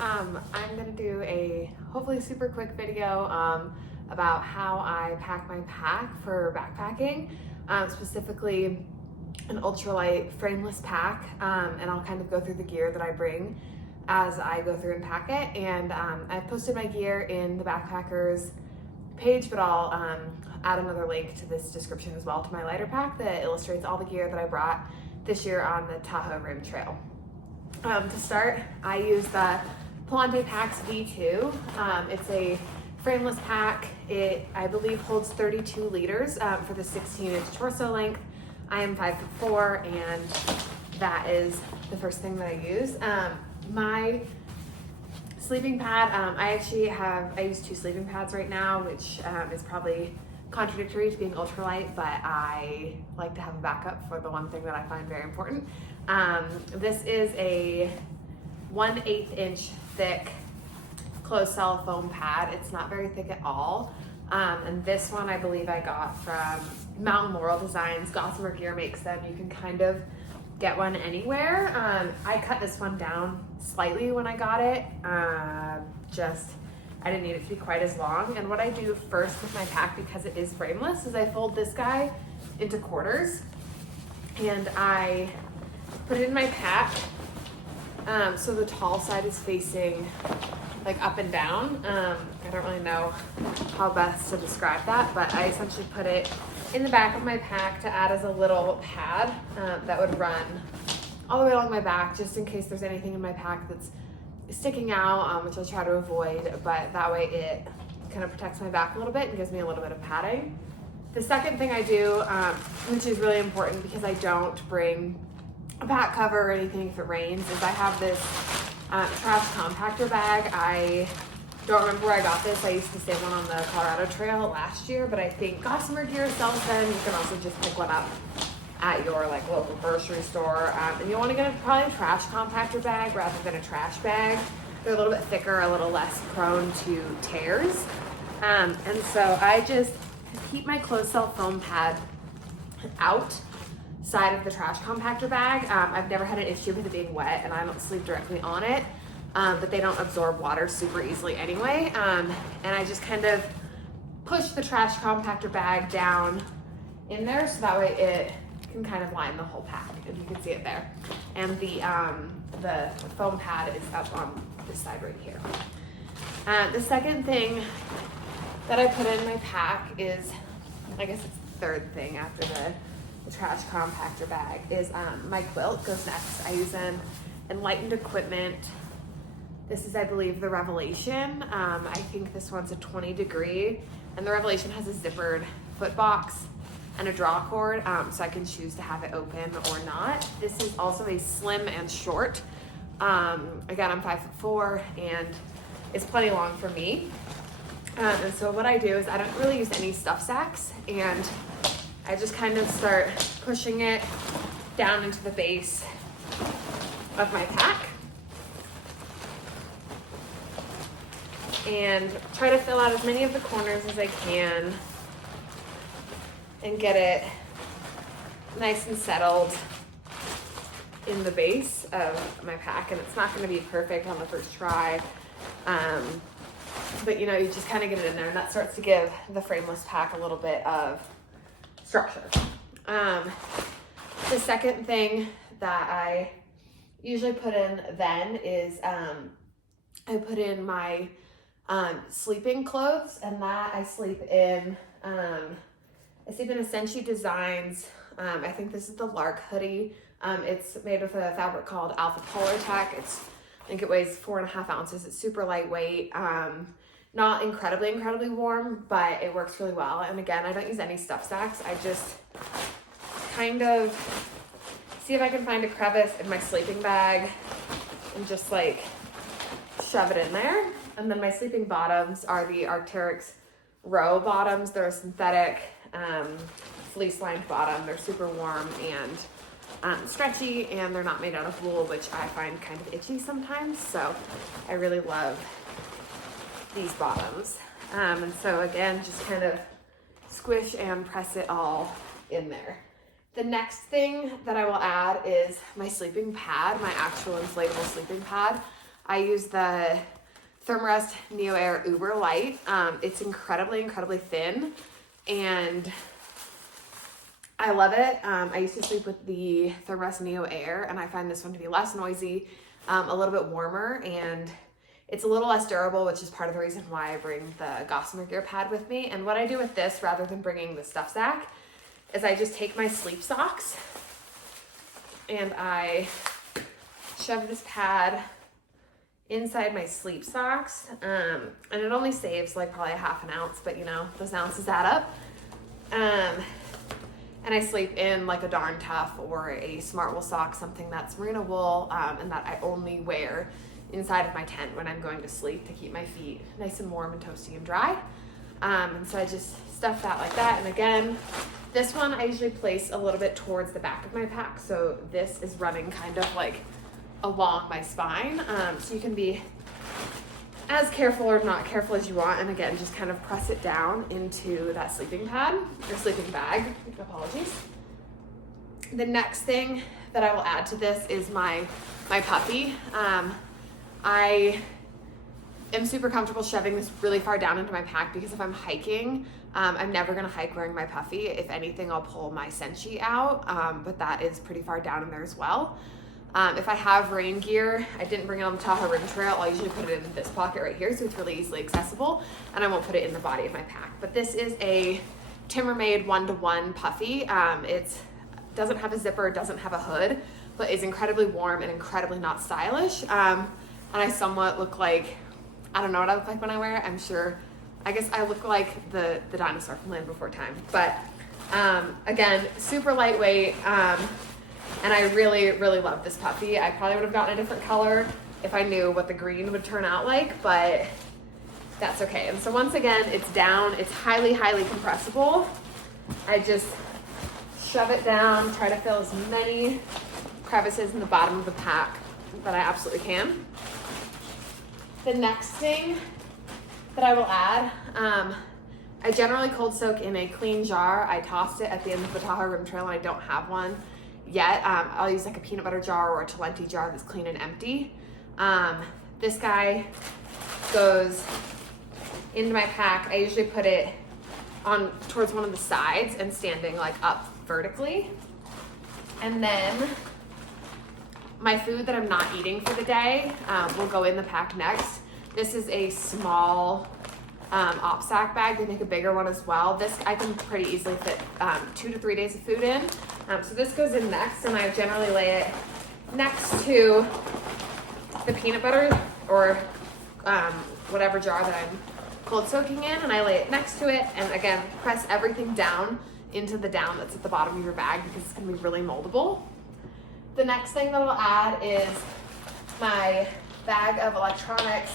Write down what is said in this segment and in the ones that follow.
I'm gonna do a hopefully super quick video about how I pack my pack for backpacking, specifically an ultralight frameless pack, and I'll kind of go through the gear that I bring as I go through and pack it. And I've posted my gear in the Backpackers page, but I'll add another link to this description as well to my lighter pack that illustrates all the gear that I brought this year on the Tahoe Rim Trail. To start, I use the Palante Packs V2. It's a frameless pack. It, I believe, holds 32 liters for the 16-inch torso length. I am 5'4", and that is the first thing that I use. My sleeping pad, I use 2 sleeping pads right now, which is probably contradictory to being ultralight, but I like to have a backup for the one thing that I find very important. This is a 1/8 inch thick closed cell foam pad. It's not very thick at all. And this one I believe I got from Mountain Laurel Designs. Gossamer Gear makes them. You can kind of get one anywhere. I cut this one down slightly when I got it. I didn't need it to be quite as long. And what I do first with my pack, because it is frameless, is I fold this guy into quarters and I put it in my pack. So the tall side is facing like up and down. I don't really know how best to describe that, but I essentially put it in the back of my pack to add as a little pad that would run all the way along my back, just in case there's anything in my pack that's sticking out, which I try to avoid, but that way it kind of protects my back a little bit and gives me a little bit of padding. The second thing I do, which is really important because I don't bring a pack cover or anything if it rains, is I have this trash compactor bag. I don't remember where I got this. I used to save one on the Colorado Trail last year, but I think Gossamer Gear sells them. You can also just pick one up at your local grocery store. And you want to get probably a trash compactor bag rather than a trash bag. They're a little bit thicker, a little less prone to tears. And so I just keep my closed cell foam pad outside of the trash compactor bag. I've never had an issue with it being wet, and I don't sleep directly on it, but they don't absorb water super easily anyway. And I just kind of push the trash compactor bag down in there so that way it can kind of line the whole pack, and you can see it there. And the foam pad is up on this side right here. The second thing that I put in my pack is, I guess it's the third thing after the trash compactor bag, is my quilt goes next. I use an Enlightened Equipment. This is, I believe, the Revelation. I think this one's a 20 degree, and the Revelation has a zippered foot box and a draw cord, so I can choose to have it open or not. This is also a slim and short. Again, I'm 5'4", and it's plenty long for me. And so what I do is I don't really use any stuff sacks, and I just kind of start pushing it down into the base of my pack and try to fill out as many of the corners as I can and get it nice and settled in the base of my pack. And it's not going to be perfect on the first try, but you just kind of get it in there, and that starts to give the frameless pack a little bit of structure. The second thing that I usually put in then is I put in my sleeping clothes, and that I sleep in Essentia Designs. I think this is the Lark hoodie. It's made with a fabric called Alpha Polar Tech. I think it weighs 4.5 ounces. It's super lightweight. Not incredibly warm, but it works really well. And again, I don't use any stuff sacks. I just kind of see if I can find a crevice in my sleeping bag and just shove it in there. And then my sleeping bottoms are the Arc'teryx Row bottoms. They're a synthetic fleece lined bottom. They're super warm and stretchy, and they're not made out of wool, which I find kind of itchy sometimes. So I really love these bottoms. And so again, just kind of squish and press it all in there. The next thing that I will add is my sleeping pad, my actual inflatable sleeping pad. I use the Thermarest Neo Air Uber Light. It's incredibly thin, and I love it. I used to sleep with the Thermarest Neo Air, and I find this one to be less noisy, a little bit warmer, and it's a little less durable, which is part of the reason why I bring the Gossamer Gear pad with me. And what I do with this, rather than bringing the stuff sack, is I just take my sleep socks and I shove this pad inside my sleep socks. And it only saves like probably a half an ounce, but you know, those ounces add up. And I sleep in like a Darn Tough or a Smart Wool sock, something that's merino wool, and that I only wear inside of my tent when I'm going to sleep to keep my feet nice and warm and toasty and dry. And so I just stuff that like that. And again, this one I usually place a little bit towards the back of my pack, so this is running kind of like along my spine. So you can be as careful or not careful as you want, and again, just kind of press it down into that sleeping pad or sleeping bag. Apologies. The next thing that I will add to this is my puffy. I am super comfortable shoving this really far down into my pack because if I'm hiking, I'm never gonna hike wearing my puffy. If anything, I'll pull my Senshi out, but that is pretty far down in there as well. If I have rain gear, I didn't bring it on the Tahoe Rim Trail, I'll usually put it in this pocket right here, so it's really easily accessible, and I won't put it in the body of my pack. But this is a Timbermaid 1-to-1 puffy. It doesn't have a zipper, doesn't have a hood, but is incredibly warm and incredibly not stylish. And I somewhat look like, I don't know what I look like when I wear it. I'm sure, I guess I look like the dinosaur from Land Before Time. But again, super lightweight. And I really love this puffy. I probably would have gotten a different color if I knew what the green would turn out like, but that's okay. And so once again, it's down, it's highly compressible. I just shove it down, try to fill as many crevices in the bottom of the pack that I absolutely can. The next thing that I will add, I generally cold soak in a clean jar. I tossed it at the end of the Tahoe Rim Trail and I don't have one yet. I'll use like a peanut butter jar or a Talenti jar that's clean and empty. This guy goes into my pack. I usually put it on towards one of the sides and standing like up vertically. And then my food that I'm not eating for the day will go in the pack next. This is a small OpSac bag. They make a bigger one as well. This I can pretty easily fit 2 to 3 days of food in. So this goes in next, and I generally lay it next to the peanut butter or whatever jar that I'm cold soaking in, and I lay it next to it, and again, press everything down into the down that's at the bottom of your bag because it's gonna be really moldable. The next thing that I'll add is my bag of electronics,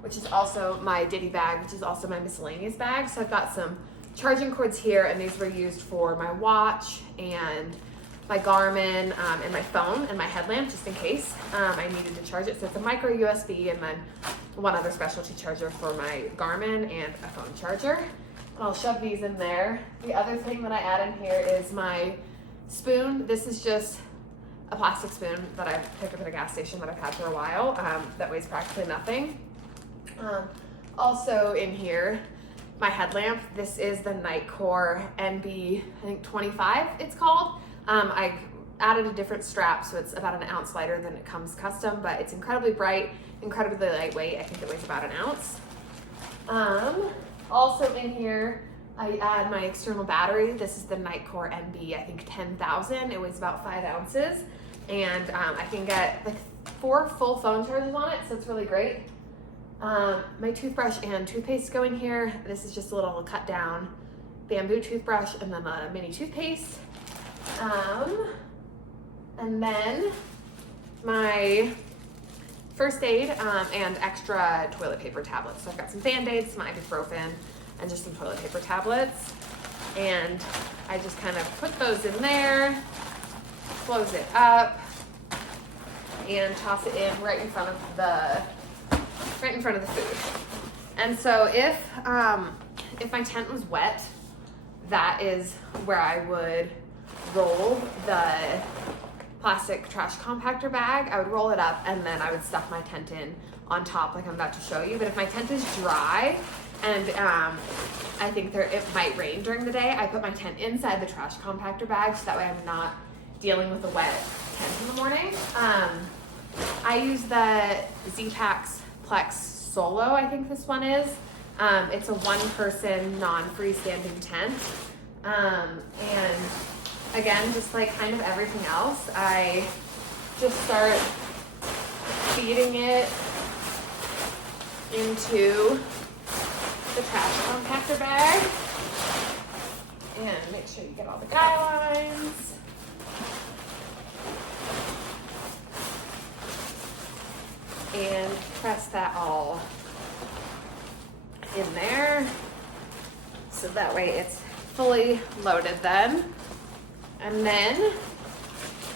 which is also my Diddy bag, which is also my miscellaneous bag. So I've got some charging cords here, and these were used for my watch and my Garmin and my phone and my headlamp, just in case I needed to charge it. So it's a micro USB and then one other specialty charger for my Garmin and a phone charger. And I'll shove these in there. The other thing that I add in here is my spoon. This is just a plastic spoon that I picked up at a gas station that I've had for a while that weighs practically nothing. Also in here, my headlamp. This is the Nightcore NB, I think 25 it's called. I added a different strap, so it's about an ounce lighter than it comes custom, but it's incredibly bright, incredibly lightweight. I think it weighs about an ounce. Also in here, I add my external battery. This is the Nightcore NB, I think 10,000. It weighs about 5 ounces. And I can get like 4 full phone charges on it, so it's really great. My toothbrush and toothpaste go in here. This is just a little cut down bamboo toothbrush and then a mini toothpaste. And then my first aid and extra toilet paper tablets. So I've got some Band-Aids, some ibuprofen, and just some toilet paper tablets. And I just kind of put those in there, close it up, and toss it in right in front of the food. And so if my tent was wet, that is where I would roll the plastic trash compactor bag. I would roll it up and then I would stuff my tent in on top like I'm about to show you. But if my tent is dry and I think it might rain during the day, I put my tent inside the trash compactor bag so that way I'm not dealing with a wet tent in the morning. I use the Z-Packs Plex Solo, I think this one is. It's a one-person, non-freestanding tent. And again, just like kind of everything else, I just start feeding it into the trash compactor bag. And make sure you get all the guy lines. And press that all in there. So that way it's fully loaded then. And then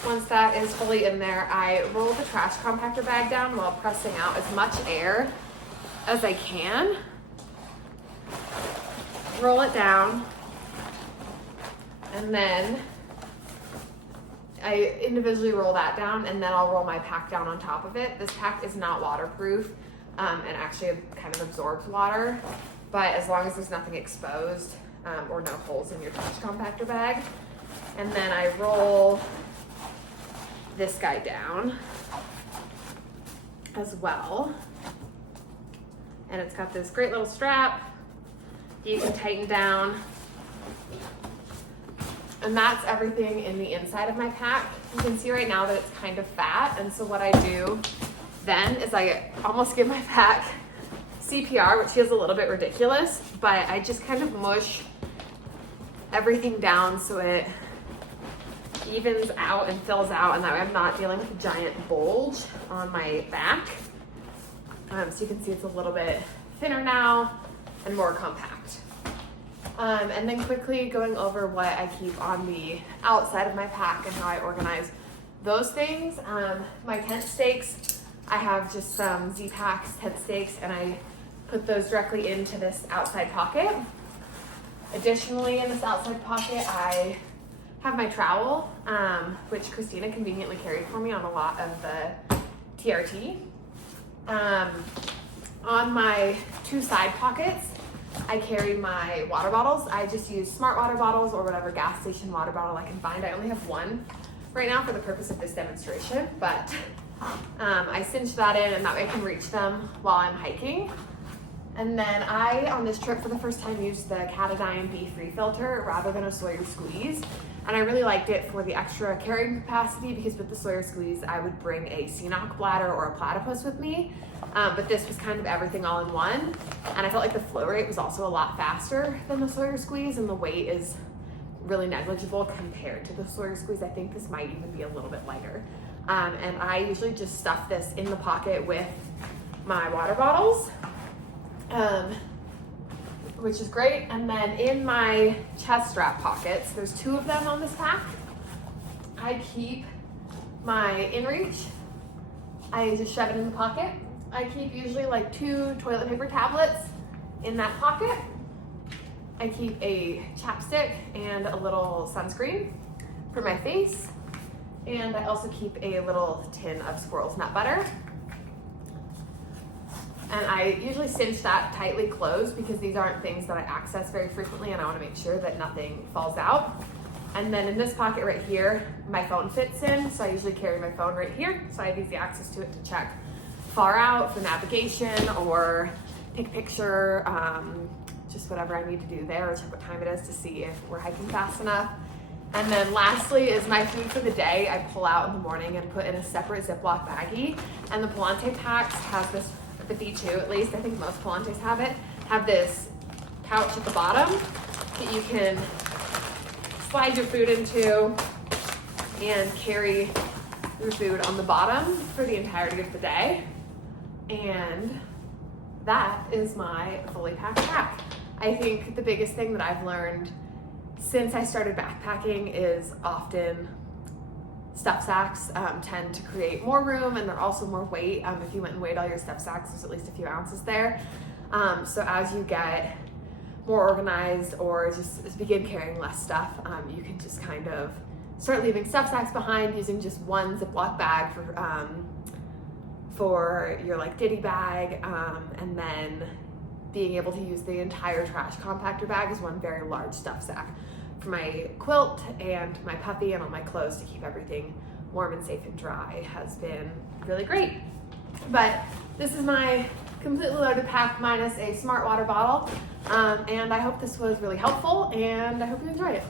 once that is fully in there, I roll the trash compactor bag down while pressing out as much air as I can. Roll it down, and then I individually roll that down, and then I'll roll my pack down on top of it. This pack is not waterproof, and actually kind of absorbs water, but as long as there's nothing exposed or no holes in your trash compactor bag. And then I roll this guy down as well. And it's got this great little strap you can tighten down. And that's everything in the inside of my pack. You can see right now that it's kind of fat. And so what I do then is I almost give my pack CPR, which feels a little bit ridiculous, but I just kind of mush everything down so it evens out and fills out, and that way I'm not dealing with a giant bulge on my back. So you can see it's a little bit thinner now and more compact. And then quickly going over what I keep on the outside of my pack and how I organize those things. My tent stakes, I have just some Z-Packs tent stakes, and I put those directly into this outside pocket. Additionally, in this outside pocket, I have my trowel, which Christina conveniently carried for me on a lot of the TRT. On my two side pockets, I carry my water bottles. I just use smart water bottles or whatever gas station water bottle I can find. I only have one right now for the purpose of this demonstration, but I cinch that in, and that way I can reach them while I'm hiking. And then I, on this trip for the first time, used the Catadiene B3 filter rather than a Sawyer Squeeze. And I really liked it for the extra carrying capacity, because with the Sawyer Squeeze, I would bring a CNOC bladder or a platypus with me. But this was kind of everything all in one. And I felt like the flow rate was also a lot faster than the Sawyer Squeeze, and the weight is really negligible compared to the Sawyer Squeeze. I think this might even be a little bit lighter. And I usually just stuff this in the pocket with my water bottles, which is great. And then in my chest strap pockets, there's two of them on this pack. I keep my InReach. I just shove it in the pocket. I keep usually like 2 toilet paper tablets in that pocket. I keep a chapstick and a little sunscreen for my face. And I also keep a little tin of squirrel's nut butter. And I usually cinch that tightly closed because these aren't things that I access very frequently, and I want to make sure that nothing falls out. And then in this pocket right here, my phone fits in, so I usually carry my phone right here, so I have easy access to it to check far out for navigation or take a picture, just whatever I need to do there, or check what time it is to see if we're hiking fast enough. And then lastly is my food for the day. I pull out in the morning and put in a separate Ziploc baggie. And the Palante packs has this, the V2 at least, I think most Palantes have this pouch at the bottom that you can slide your food into and carry your food on the bottom for the entirety of the day. And that is my fully packed pack. I think the biggest thing that I've learned since I started backpacking is often stuff sacks tend to create more room, and they're also more weight. If you went and weighed all your stuff sacks, there's at least a few ounces there. So as you get more organized or just begin carrying less stuff, you can just kind of start leaving stuff sacks behind using just one Ziploc bag for your like ditty bag, and then being able to use the entire trash compactor bag as one very large stuff sack for my quilt and my puppy and all my clothes to keep everything warm and safe and dry has been really great. But this is my completely loaded pack minus a smart water bottle, and I hope this was really helpful, and I hope you enjoy it.